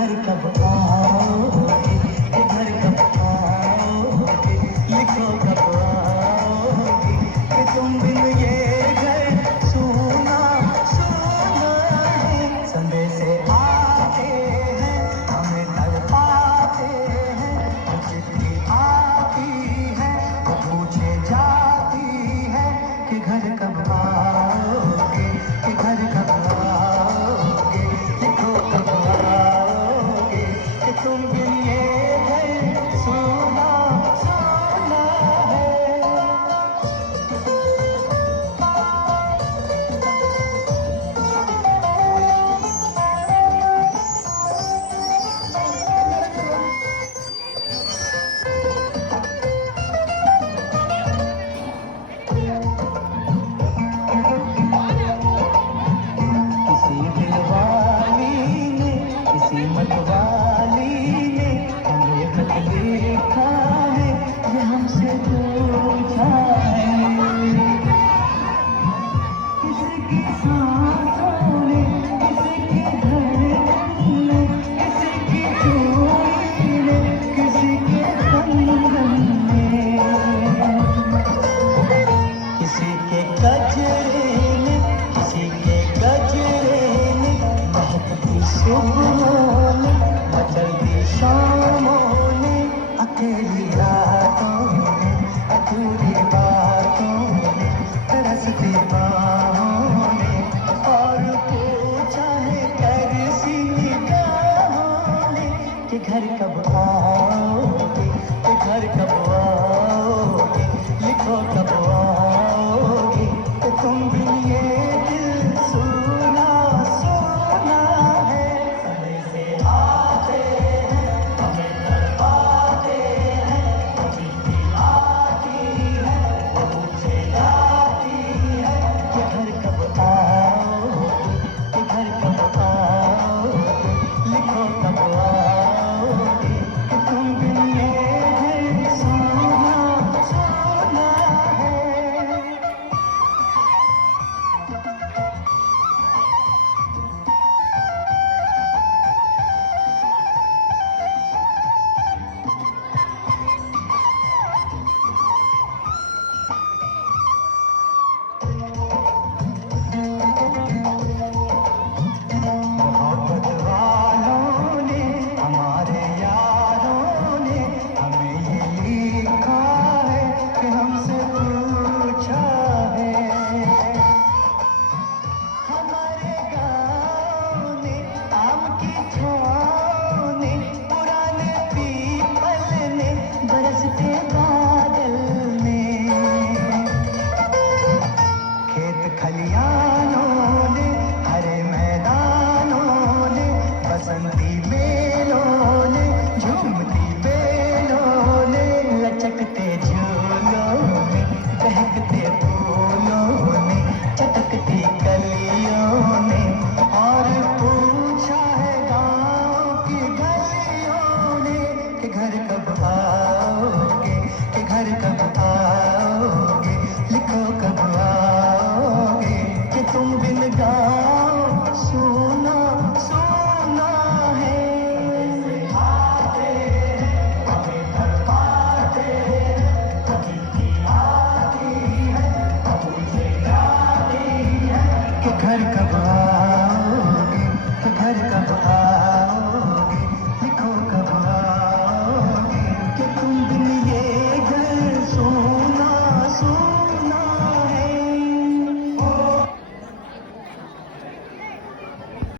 घर कब आओगे, कि घर कब आओगे, लिखो कब आओगे, कि तुम बिन ये घर सूना सूना है। संदेश आते हैं हमें तड़पाते हैं, चिट्ठी आती है वो पूछे जाती है कि घर कब आओगे, कि घर कब आओगे, लिखो कब आओगे, कि तुम बिन ये घर सूना सूना है। किसी दिलवाली ने, किसी मतवाली ने हमें खत लिखा है, ये हमसे पूछा है। किसी की सांसों ने, किसी की धड़कन ने, किसी की चोरी ने, किसी के कंगन ने, किसी के गजरे ने, किसी के गजरे ने महकती सुबह